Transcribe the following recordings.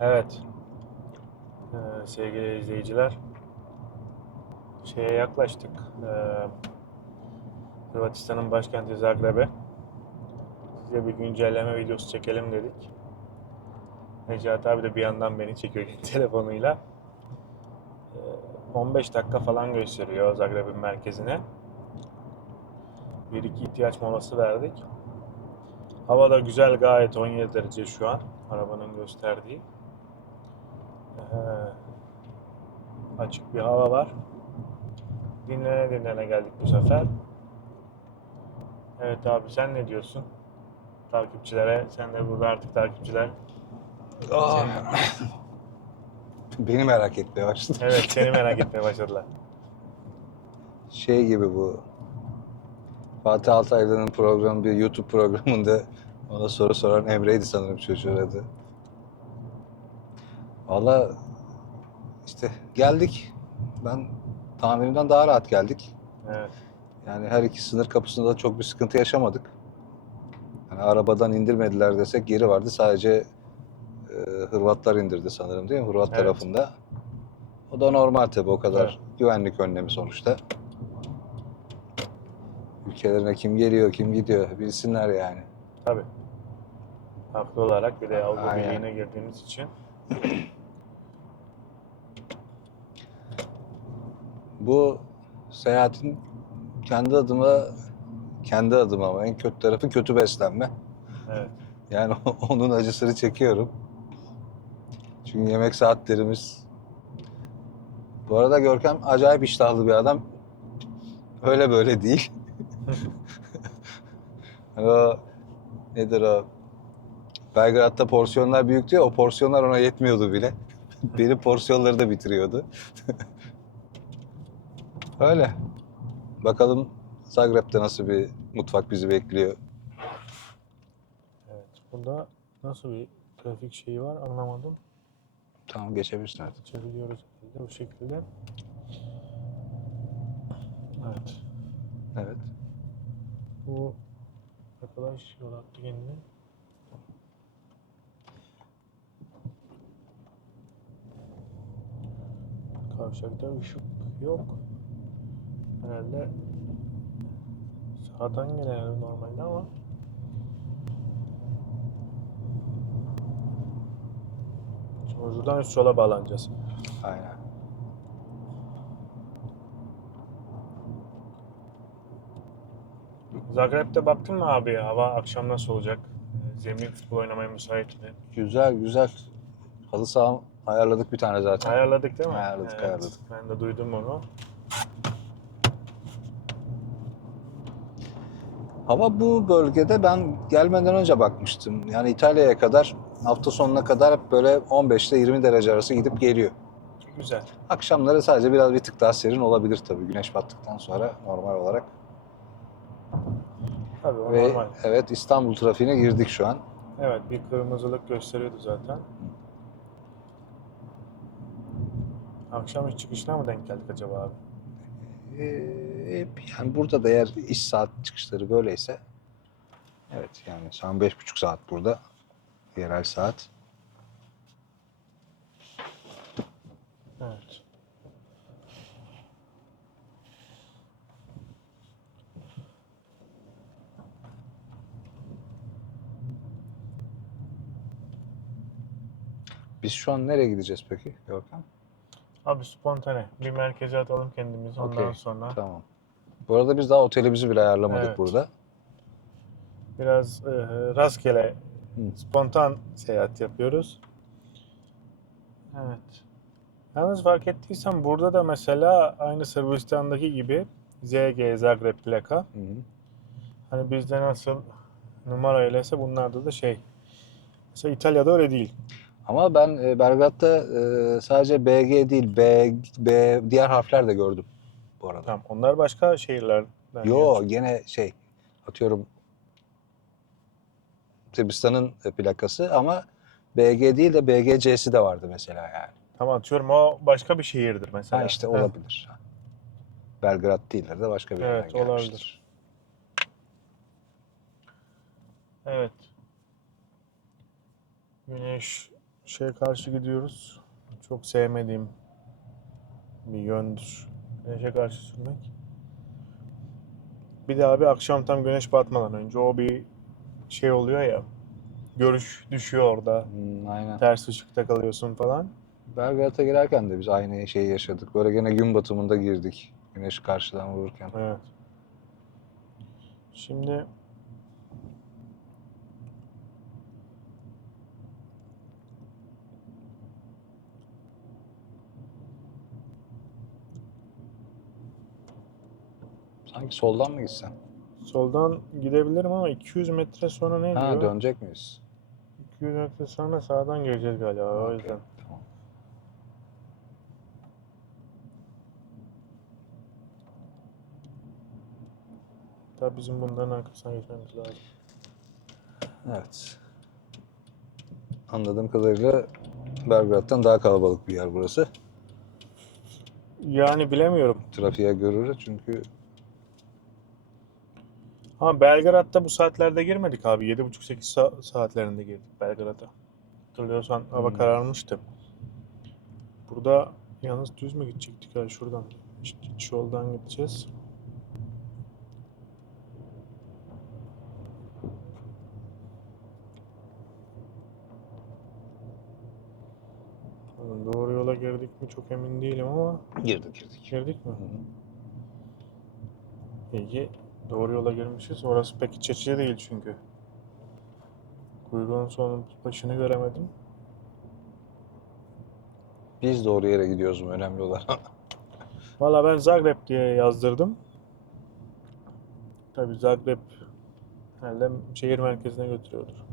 Evet. Ee, sevgili izleyiciler. Şeye yaklaştık. Ee, başkenti Zagreb'e. Size bir güncelleme videosu çekelim dedik. Necati abi de bir yandan beni çekiyor telefonuyla. Ee, 15 dakika falan gösteriyor Zagreb'in merkezine. Bir iki ihtiyaç molası verdik. Hava da güzel gayet 17 derece şu an arabanın gösterdiği. Açık bir hava var. Dinlene dinlene geldik bu sefer. Evet abi sen ne diyorsun? Takipçilere, sen de burada artık takipçiler. Beni merak etmeye başladı. Evet seni merak etmeye başladılar. Şey gibi bu. Fatih Altaylı'nın programı bir YouTube programında ona soru soran Emre'ydi sanırım çocuğun adı. Valla işte geldik. Ben tahminimden daha rahat geldik. Evet. Yani her iki sınır kapısında da çok bir sıkıntı yaşamadık. Yani arabadan indirmediler desek geri vardı. Sadece e, Hırvatlar indirdi sanırım değil mi? Hırvat Evet. tarafında. O da normal tabii o kadar Evet. güvenlik önlemi sonuçta. Ülkelerine kim geliyor, kim gidiyor bilsinler yani. Tabii. Haklı olarak bir de Avrupa. Birliği'ne girdiğimiz için. Bu seyahatin kendi adıma kendi adıma ama en kötü tarafı kötü beslenme. Evet. Yani onun acısını çekiyorum. Çünkü yemek saatlerimiz... Bu arada Görkem acayip iştahlı bir adam. Öyle böyle değil. O nedir o? Belgrad'da porsiyonlar büyüktü ya o porsiyonlar ona yetmiyordu bile. Benim porsiyonları da bitiriyordu. Öyle. Bakalım Zagreb'de nasıl bir mutfak bizi bekliyor. Evet. Bunda nasıl bir trafik şeyi var anlamadım. Tamam geçebilirsin artık. Geçebiliyoruz herhalde bu şekilde. Evet. Evet. Bu arkadaş yol attı kendini. Kavşakta ışık yok. Herhalde sağdan gelen normalde ama Şimdi buradan üst yola bağlanacağız. Aynen. Zagreb'de baktın mı abi hava akşam nasıl olacak? Ee, Zemin futbol oynamaya müsait mi? Güzel güzel. Halı saha ayarladık bir tane zaten. Ayarladık değil mi? Ayarladık, ayarladık. Ben de duydum onu. Hava bu bölgede ben gelmeden önce bakmıştım. Yani İtalya'ya kadar hafta sonuna kadar hep böyle 15 ile 20 derece arası gidip geliyor. Güzel. Akşamları sadece biraz bir tık daha serin olabilir tabii güneş battıktan sonra normal olarak. Tabii o Ve normal. evet İstanbul trafiğine girdik şu an. Evet bir kırmızılık gösteriyordu zaten. Akşam iş çıkışına mı denk geldik acaba abi? Ee, yani burada da eğer iş saat çıkışları böyleyse evet yani şu an beş buçuk saat burada yerel saat. Evet. Biz şu an nereye gideceğiz peki Görkem? Abi spontane. Bir merkeze atalım kendimizi ondan Okey. sonra. Tamam. Bu arada biz daha otelimizi bile ayarlamadık Evet. burada. Biraz e, rastgele Hı. spontan seyahat yapıyoruz. Evet. Yalnız fark ettiysen burada da mesela aynı Sırbistan'daki gibi ZG Zagreb plaka. Hı hı. Hani bizde nasıl numarayla ise bunlarda da şey. Mesela İtalya'da öyle değil. Ama ben e, Belgrad'da e, sadece BG değil B, B diğer harfler de gördüm bu arada. Tamam. Onlar başka şehirlerden. Yo gelmiş. gene şey atıyorum Sırbistan'ın e, plakası ama BG değil de BGC'si de vardı mesela yani. Tamam atıyorum o başka bir şehirdir mesela. Ha işte olabilir. Belgrad değildir de başka bir yerden Evet gelmiştir. olabilir. Evet. Güneş şeye karşı gidiyoruz. Çok sevmediğim bir yöndür. Güneşe karşı sürmek. Bir de abi akşam tam güneş batmadan önce o bir şey oluyor ya. Görüş düşüyor orada. Hmm, aynen. Ters ışıkta kalıyorsun falan. Belgrad'a girerken de biz aynı şeyi yaşadık. Böyle gene gün batımında girdik. Güneş karşıdan vururken. Evet. Şimdi Sanki soldan mı gitsen? soldan gidebilirim ama 200 metre sonra ne Ha diyor? dönecek miyiz? 200 metre sonra sağdan gireceğiz galiba o Okey, yüzden. Tamam. Tabii bizim bunların arkasına geçmemiz lazım. Evet. Anladığım kadarıyla Belgrad'dan daha kalabalık bir yer burası. Yani bilemiyorum. Trafiğe göre çünkü Ama Belgrad'da bu saatlerde girmedik abi. 7.30-8 sa- saatlerinde girdik Belgrad'a. Hatırlıyorsan hava Hmm. kararmıştı. Burada yalnız düz mü gidecektik ha şuradan? İç, yoldan gideceğiz. Doğru yola girdik mi çok emin değilim ama girdik girdik. girdik mi? Hı hı. İyi ki doğru yola girmişiz. Orası pek iç açıcı değil çünkü. Kuyruğun son başını göremedim. Biz doğru yere gidiyoruz mu önemli olan. Valla ben Zagreb diye yazdırdım. Tabii Zagreb herhalde şehir merkezine götürüyordur.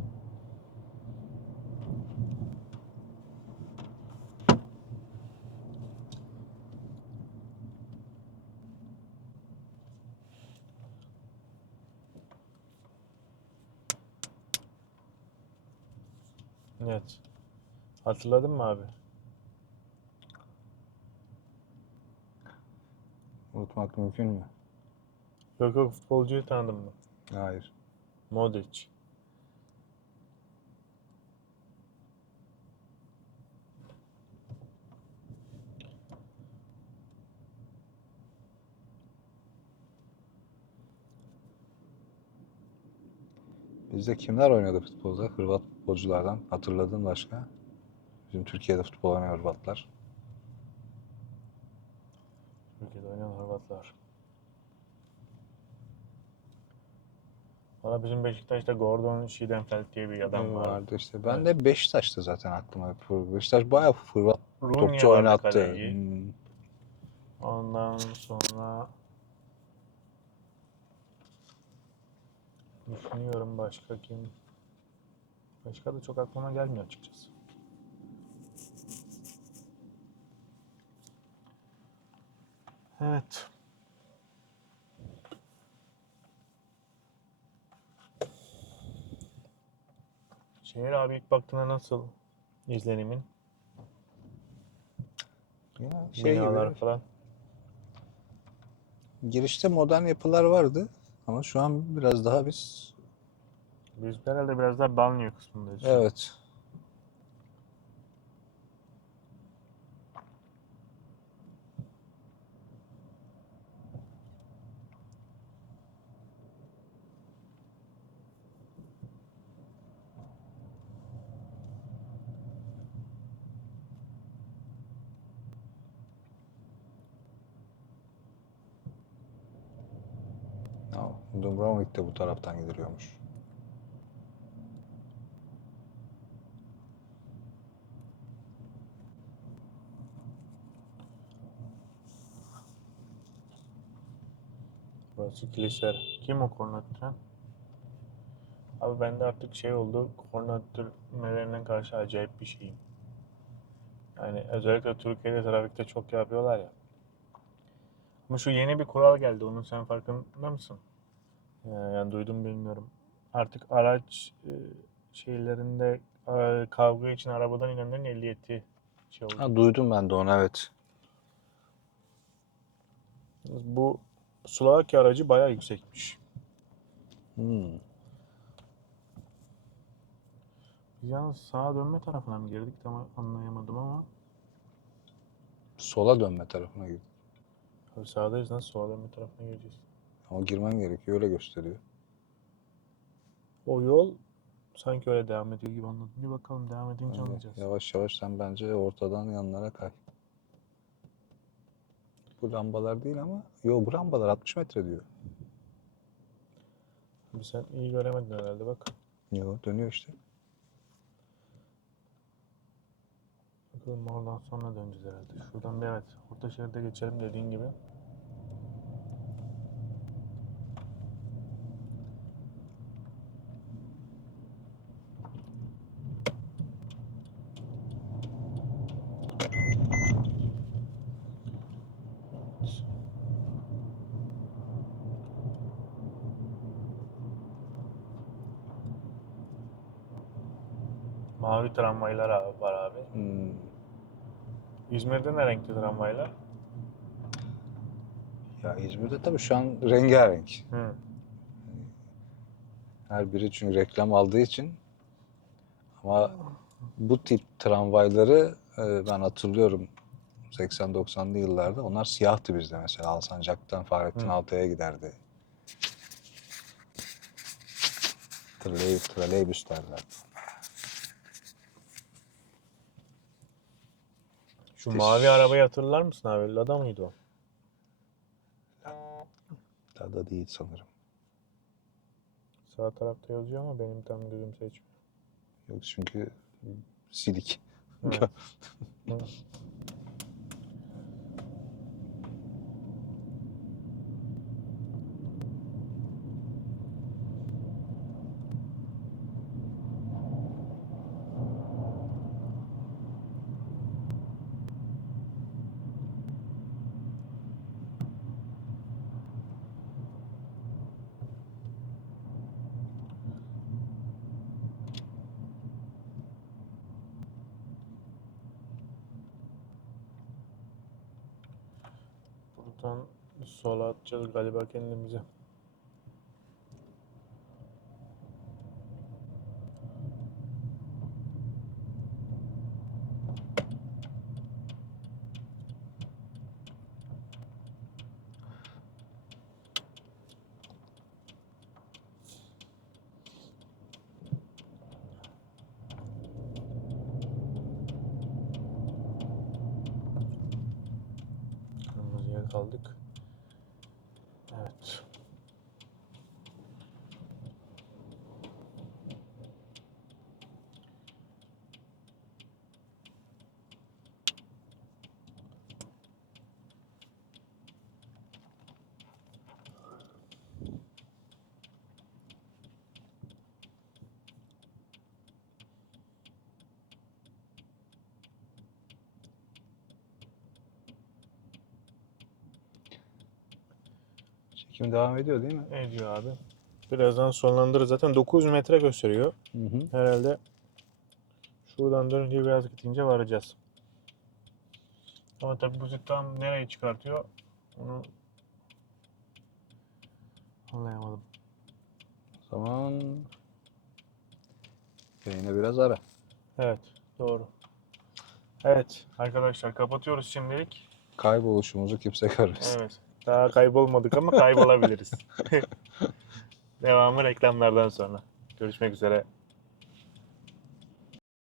Evet. Hatırladın mı abi? Unutmak mümkün mü? Yok yok futbolcuyu tanıdım mı? Hayır. Modric. Bizde kimler oynadı futbolda? Hırvat futbolculardan hatırladın başka? Bizim Türkiye'de futbol oynayan Hırvatlar. Ülkede oynayan Hırvatlar. Valla bizim Beşiktaş'ta Gordon Schiedenfeld diye bir adam var. vardı işte. Ben de Beşiktaş'ta zaten aklıma hep Beşiktaş bayağı Runya topçu oynattı. Hmm. Ondan sonra düşünüyorum başka kim? Başka da çok aklıma gelmiyor açıkçası. Evet. Şehir abi ilk baktığında nasıl izlenimin? Ya şey Binalar gibi, falan. girişte modern yapılar vardı ama şu an biraz daha biz Biz herhalde biraz daha banliyö kısmındayız. evet Ya, Dubrovnik de bu taraftan gidiliyormuş. Burası kilise. Kim o korna öttüren? Abi bende artık şey oldu. Korna öttürmelerine karşı acayip bir şeyim. Yani özellikle Türkiye'de trafikte çok yapıyorlar ya. Ama şu yeni bir kural geldi. Onun sen farkında mısın? Yani duydum bilmiyorum. Artık araç e, şeylerinde e, kavga için arabadan inenlerin ehliyeti şey oldu. Ha, duydum ben de onu evet. Bu Slovakya aracı bayağı yüksekmiş. Hmm. Biz yalnız sağa dönme tarafına mı girdik tam anlayamadım ama. Sola dönme tarafına gir. Abi sağdayız nasıl sola dönme tarafına gireceğiz? Ama girmen gerekiyor öyle gösteriyor. O yol sanki öyle devam ediyor gibi anladım. Bir bakalım devam edince Evet, anlayacağız. yavaş yavaş sen bence ortadan yanlara kay. Bu lambalar değil ama. Yo bu lambalar 60 metre diyor. Abi sen iyi göremedin herhalde bak. Yo dönüyor işte. Bakalım oradan sonra döneceğiz herhalde. Şuradan bir evet. Orta şeride geçelim dediğin gibi. Mavi tramvaylar abi var abi. Hmm. İzmir'de ne renkli tramvaylar? Ya İzmir'de tabii şu an rengarenk. Hı. Her biri çünkü reklam aldığı için. Ama bu tip tramvayları e, ben hatırlıyorum 80-90'lı yıllarda. Onlar siyahtı bizde mesela. Alsancak'tan Fahrettin Hı. Altay'a giderdi. Troley, troleybüs derler. Şu mavi arabayı hatırlar mısın abi? Lada mıydı o? Daha da değil sanırım. Sağ tarafta yazıyor ama benim tam gözüm seçmiyor. Yok çünkü silik. Evet. Buradan sola atacağız galiba kendimizi. Kaldık. Evet. Çekim devam ediyor değil mi? Ne diyor abi? Birazdan sonlandırırız. Zaten 900 metre gösteriyor. Hı hı. Herhalde şuradan dönünce biraz gidince varacağız. Ama tabii bu tam nereye çıkartıyor onu anlayamadım. O zaman yayına biraz ara. Evet doğru. Evet arkadaşlar kapatıyoruz şimdilik. Kayboluşumuzu kimse görmesin. Evet. Daha kaybolmadık ama kaybolabiliriz. Devamı reklamlardan sonra. Görüşmek üzere.